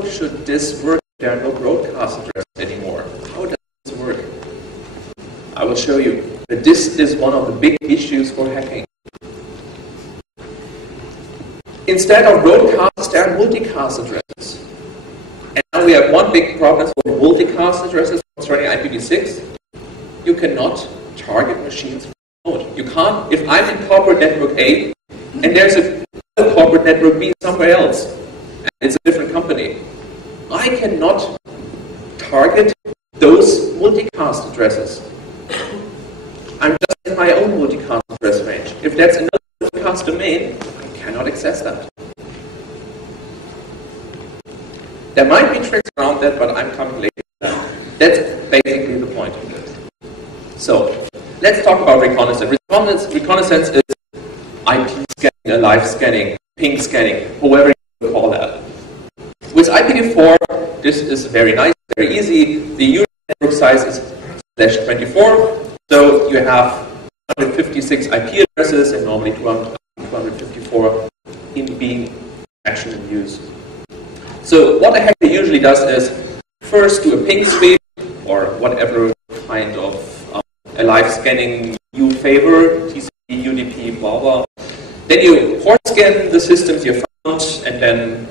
how should this work if there are no broadcast addresses anymore? How does this work? I will show you. But this is one of the big issues for hacking. Instead of broadcast, there are multicast addresses. And now we have one big problem for multicast addresses concerning IPv6. You cannot target machines from remote. You can't, if I'm in corporate network A, and there's a corporate network B somewhere else, and it's a different company, I cannot target those multicast addresses. I'm just in my own multicast address range. If that's another multicast domain, I cannot access that. There might be tricks around that, but I'm coming later to that. That's basically the point of it. So, let's talk about reconnaissance. Reconnaissance is IP scanning, live scanning, ping scanning, however you call that. With IPv4, this is very nice, very easy. The unit network size is /24. So you have 156 IP addresses and normally 254 in being actually used. So what a hacker usually does is first do a ping sweep or whatever kind of a live scanning you favor, TCP, UDP, blah blah. Then you port scan the systems you found and then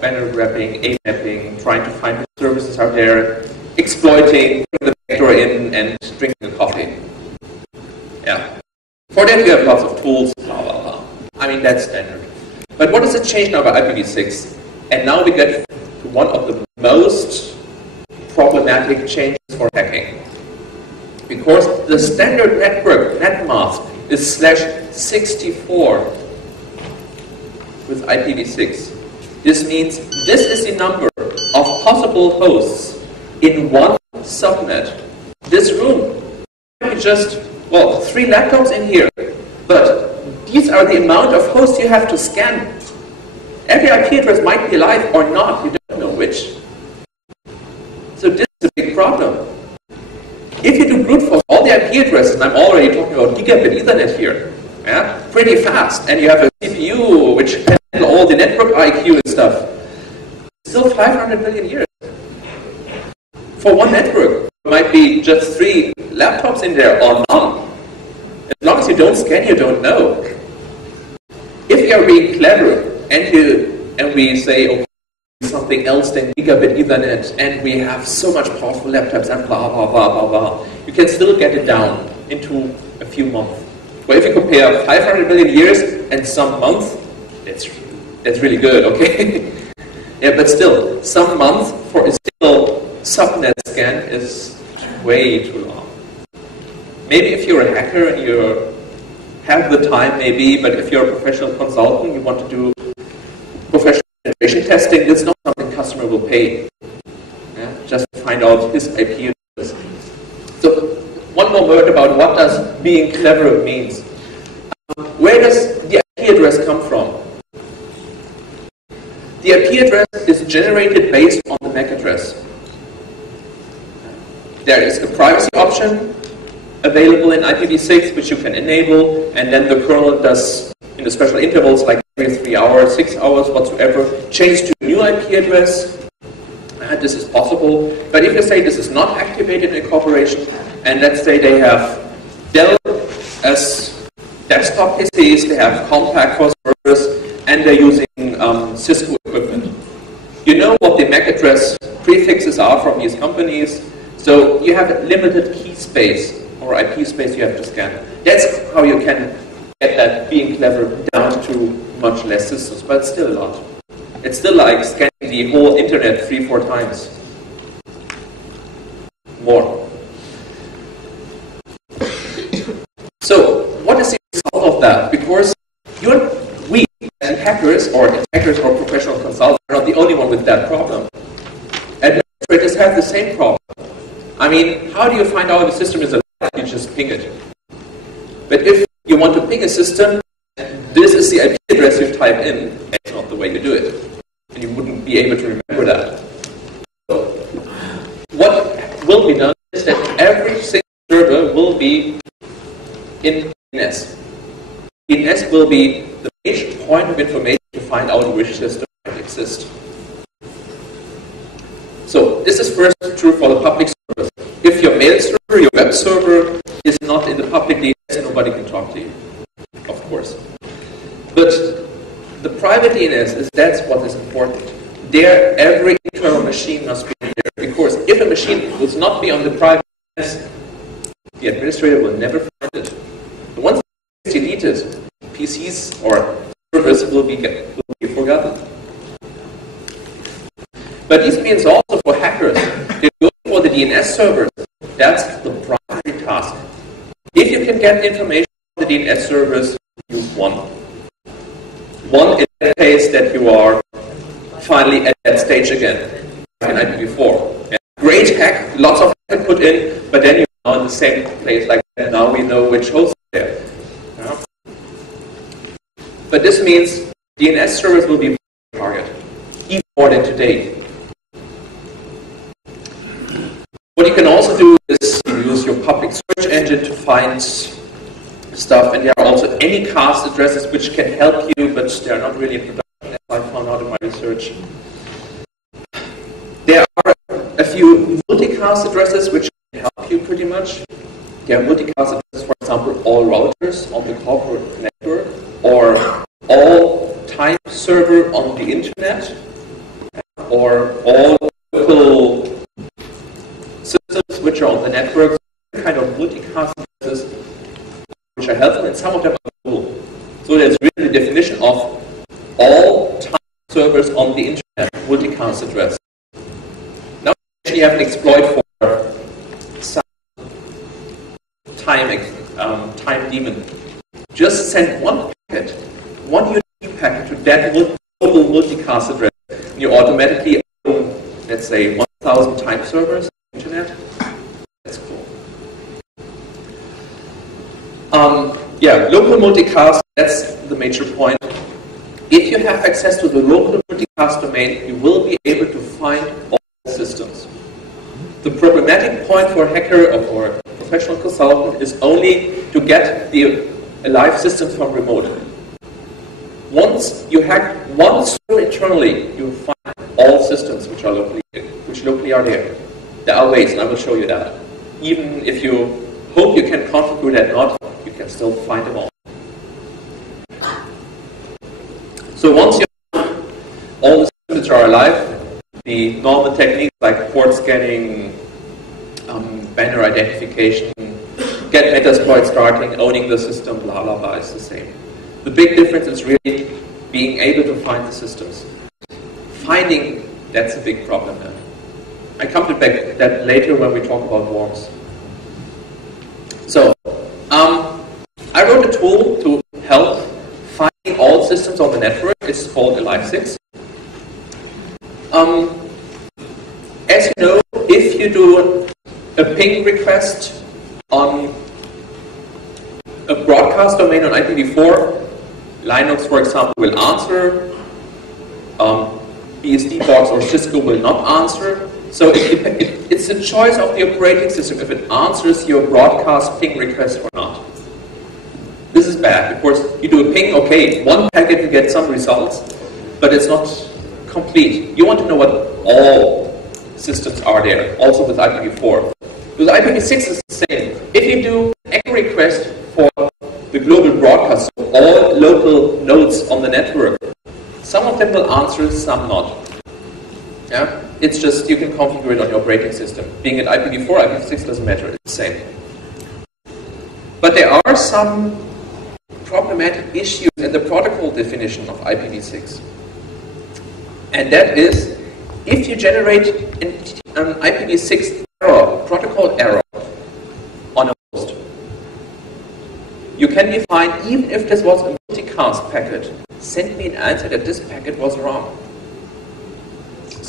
banner grabbing, A mapping, trying to find what services are there, exploiting, putting the vector in and drinking a coffee. Yeah. For that you have lots of tools, blah blah blah. I mean that's standard. But what does it change now by IPv6? And now we get to one of the most problematic changes for hacking. Because the standard network net mask is /64 with IPv6. This means this is the number of possible hosts in one subnet. This room might be just, 3 laptops in here, but these are the amount of hosts you have to scan. Every IP address might be alive or not, you don't know which. So this is a big problem. If you do brute force all the IP addresses, and I'm already talking about gigabit Ethernet here, yeah, pretty fast, and you have a CPU which can handle all the network IQ and stuff, still 500 million years. For one network, there might be just 3 laptops in there or none. As long as you don't scan, you don't know. If you are being clever and we say, okay, something else than gigabit Ethernet, and we have so much powerful laptops and blah blah blah blah blah, you can still get it down into a few months. But if you compare 500 million years and some months, that's really good, okay? Yeah, but still, some months for a single subnet scan is way too long. Maybe if you're a hacker and you have the time, maybe, but if you're a professional consultant, you want to do professional penetration testing, it's not something customer will pay. Yeah? Just to find out his IP address. So, one more word about what does being clever means. Where does the IP address come from? The IP address is generated based on the MAC address. There is a privacy option available in IPv6 which you can enable, and then the kernel does, in the special intervals like every 3 hours, 6 hours, whatsoever, change to a new IP address. This is possible. But if you say this is not activated in a corporation, and let's say they have Dell as desktop PCs, they have Compaq for servers, and they're using Cisco equipment. You know what the MAC address prefixes are from these companies, so you have limited key space or IP space you have to scan. That's how you can get that being clever down to much less systems, but it's still a lot. It's still like scanning the whole internet 3-4 times. More. So, what is the result of that? Because we, as hackers or professional consultants, are not the only one with that problem. Administrators have the same problem. I mean, how do you find out if the system is alive? You just ping it. But if you want to ping a system, this is the IP address you type in. That's not the way you do it. And you wouldn't be able to remember that. So, what will be done is that every single server will be in DNS. DNS will be the main point of information to find out which system might exist. So this is first true for the public servers. If your mail server, your web server is not in the public DNS, nobody can talk to you, of course. But the private DNS that's what is important. There, every internal machine must be there, because if a machine will not be on the private DNS, the administrator will never find it. Once it's deleted, PCs or servers will be forgotten. But this means also for hackers, they go for the DNS servers. That's the primary task. If you can get information from the DNS servers, you've won. One in the case that you are finally at that stage again, like in IPv4. Yeah. Great hack, lots of hack put in, but then you're not in the same place like that. Now we know which host is there. Yeah. But this means DNS servers will be a target, even more than today. What you can also do is use your public search engine to find stuff, and there are also any cast addresses which can help you, but they're not really in production, as I found out in my research. There are a few multicast addresses which can help you pretty much. There are multicast addresses, for example, all routers on the corporate network, or all type server on the internet, or all local systems which are on the network, kind of multicast addresses which are helpful, and some of them are cool. So there's really the definition of all type servers on the internet, multicast address. Now we actually have an exploit for some time daemon. Just send one packet, one UDP packet to that global multicast address, and you automatically own, let's say, 1,000 type servers on the internet. That's cool. Yeah, local multicast, that's the major point. If you have access to the local multicast domain, you will be able to find all systems. The problematic point for a hacker or for a professional consultant is only to get the live systems from remote. Once you hack one server internally, you will find all systems which locally are there. There are ways, and I will show you that. Even if you hope you can configure that not, you can still find them all. So once you have all the systems which are alive, the normal techniques like port scanning, banner identification, get metasploit starting, owning the system, blah blah blah is the same. The big difference is really being able to find the systems. Finding, that's a big problem now. I come to back that later when we talk about worms. So, I wrote a tool to help finding all systems on the network. It's called Alive6. As you know, if you do a ping request on a broadcast domain on IPv4, Linux, for example, will answer. BSD box or Cisco will not answer. So it's a choice of the operating system if it answers your broadcast ping request or not. This is bad because you do a ping, okay, one packet you get some results, but it's not complete. You want to know what all systems are there, also with IPv4. With IPv6 is the same. If you do a request for the global broadcast, so all local nodes on the network, some of them will answer, some not. Yeah? It's just you can configure it on your operating system. Being at IPv4, IPv6 doesn't matter, it's the same. But there are some problematic issues in the protocol definition of IPv6. And that is, if you generate an IPv6 error, protocol error, on a host, you can define, even if this was a multicast packet, send me an answer that this packet was wrong.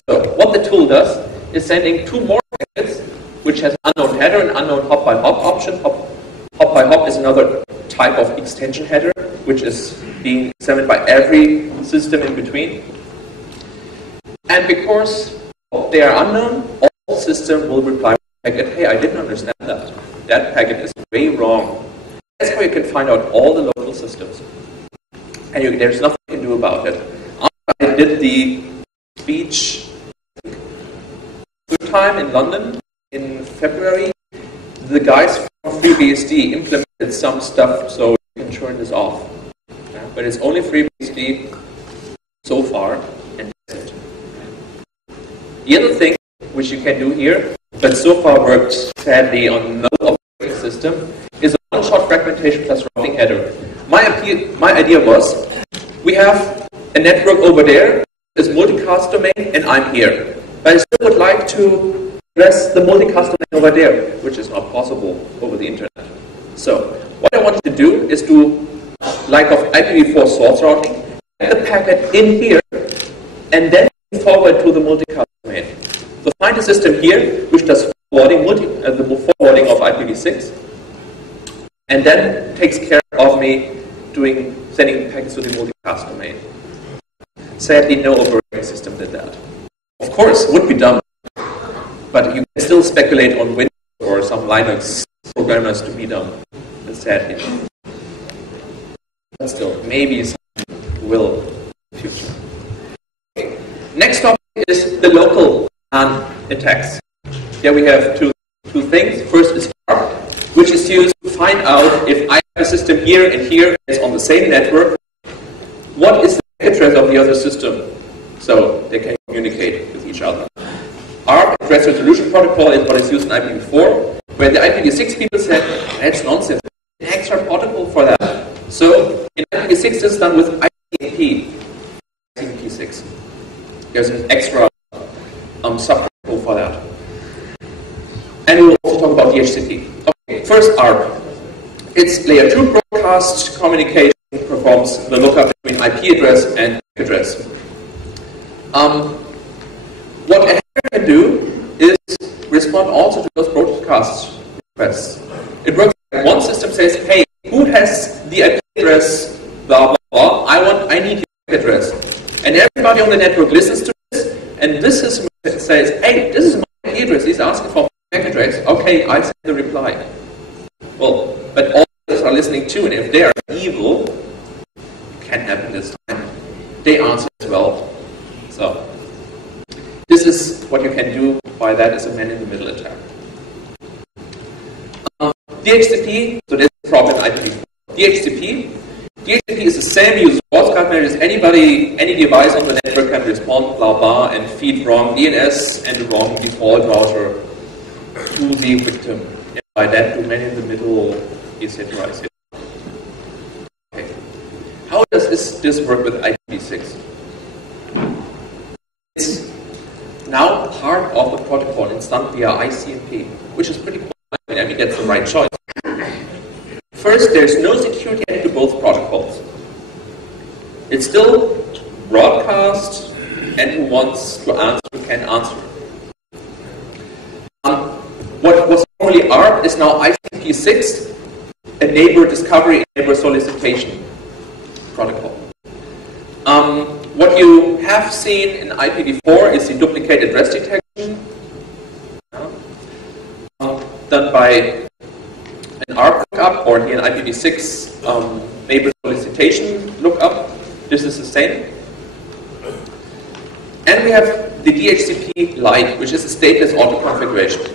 So what the tool does is sending two more packets, which has unknown header and unknown hop by hop option. Hop by hop is another type of extension header, which is being examined by every system in between. And because they are unknown, all systems will reply with the packet, hey, I didn't understand that. That packet is way wrong. That's how you can find out all the local systems. And there's nothing you can do about it. After I did the speech time in London in February, the guys from FreeBSD implemented some stuff so you can turn this off. Yeah, but it's only FreeBSD so far, and that's it. The other thing which you can do here, but so far worked sadly on no operating system, is a one-shot fragmentation plus routing header. My idea was, we have a network over there, this multicast domain, and I'm here. But I still would like to address the multicast domain over there, which is not possible over the internet. So, what I wanted to do is do, like of IPv4 source routing, get the packet in here, and then forward to the multicast domain. So find a system here which does forwarding, the forwarding of IPv6, and then takes care of me sending packets to the multicast domain. Sadly, no operating system did that. Of course, would be dumb, but you can still speculate on Windows or some Linux programmers to be dumb. That's sadly. But still, maybe someone will in the future. Okay. Next topic is the local attacks. Here we have two things. First is ARP, which is used to find out if I have a system here and here is on the same network, what is the MAC address of the other system, so they can communicate with each other. ARP, Address Resolution Protocol, is what is used in IPv4, where the IPv6 people said, that's nonsense, an extra protocol for that. So in IPv6 this is done with ICMP6. There's an extra subprotocol for that. And we'll also talk about DHCP. Okay, first ARP. It's layer 2 broadcast communication, performs the lookup between IP address and MAC address. What a hacker can do is respond also to those broadcast requests. It works like one system says, hey, who has the IP address, blah, blah, blah, I need your MAC address. And everybody on the network listens to this, and this system says, hey, this is my IP address, he's asking for my MAC address, okay, I send the reply. Well, but all others are listening too, and if they are evil, can happen this time, they answer as well. So, this is what you can do by that as a man-in-the-middle attack. DHCP, so there's a problem in IPv4. DHCP is the same, uses broadcast manager as anybody, any device on the network can respond, blah, blah, and feed wrong DNS and the wrong default router to the victim. And by that, do man-in-the-middle, etc., etc. Okay. How does this work with IPv6? It's now part of the protocol and it's done via ICMP, which is pretty cool. I mean, that's the right choice. First, there's no security into both protocols. It's still broadcast, and who wants to answer can answer. What was formerly ARP is now ICMP6, a neighbor discovery, neighbor solicitation protocol. What you have seen in IPv4 is the duplicate address detection, done by an ARP lookup, or here an IPv6 neighbor solicitation lookup. This is the same. And we have the DHCP Lite, which is a stateless auto-configuration.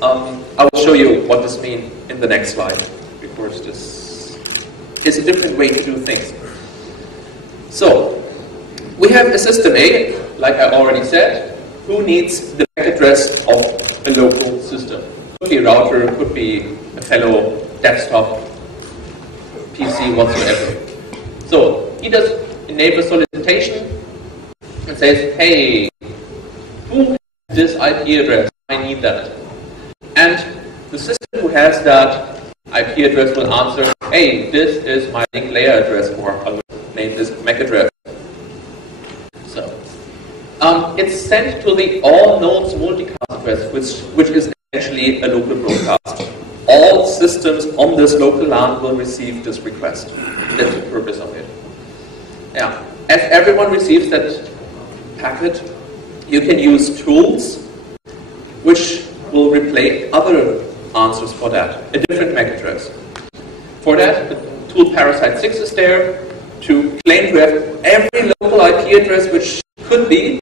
I will show you what this means in the next slide, because this is a different way to do things. So, we have a system A, like I already said, who needs the MAC address of a local system. Could be a router, could be a fellow desktop, PC, whatsoever. So, he does a neighbor solicitation and says, hey, who has this IP address? I need that. And the system who has that IP address will answer, hey, this is my link layer address, or I will name this MAC address. So, it's sent to the all nodes multicast address, which is actually a local broadcast. All systems on this local LAN will receive this request. That's the purpose of it. Yeah. As everyone receives that packet, you can use tools which will replace other answers for that, a different MAC address. For that, the tool Parasite 6 is there to claim to have every local IP address which could be